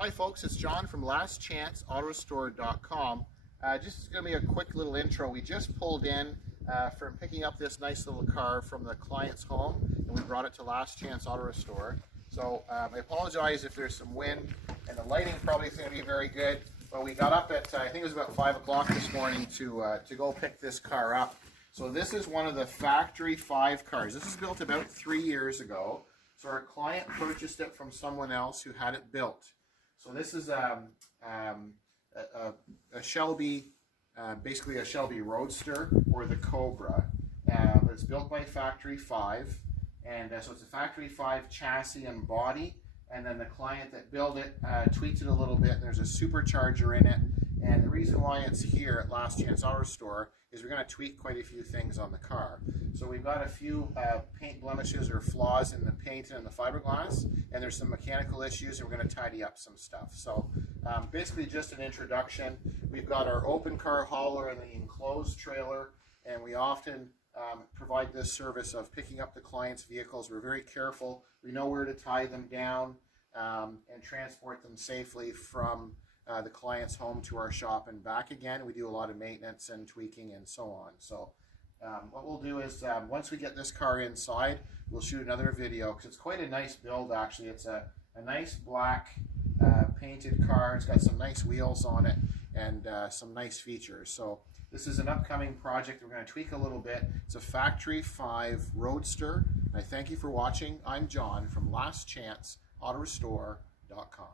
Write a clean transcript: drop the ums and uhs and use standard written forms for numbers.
Hi folks, it's John from lastchanceautorestore.com. Just going to be a quick little intro. We just pulled in from picking up this nice little car from the client's home, and we brought it to Last Chance Auto Restore. So I apologize if there's some wind, and the lighting probably is going to be very good. But we got up at, I think it was about 5 o'clock this morning to go pick this car up. So this is one of the Factory 5 cars. This is built about 3 years ago. So our client purchased it from someone else who had it built. So this is a Shelby, basically a Shelby Roadster, or the Cobra. It's built by Factory 5, and so it's a Factory 5 chassis and body, and then the client that built it tweaked it a little bit. There's a supercharger in it, and the reason why it's here at Last Chance Auto Store is we're going to tweak quite a few things on the car. So we've got a few paint blemishes or flaws in the paint and the fiberglass, and there's some mechanical issues, and we're going to tidy up some stuff. So basically just an introduction. We've got our open car hauler and the enclosed trailer, and we often provide this service of picking up the client's vehicles. We're very careful. We know where to tie them down and transport them safely from the client's home to our shop and back again. We do a lot of maintenance and tweaking and so on. So what we'll do is once we get this car inside, we'll shoot another video, because it's quite a nice build actually. It's a nice black painted car. It's got some nice wheels on it and some nice features. So this is an upcoming project. We're going to tweak a little bit. It's a Factory 5 Roadster. I thank you for watching. I'm John from lastchanceautorestore.com.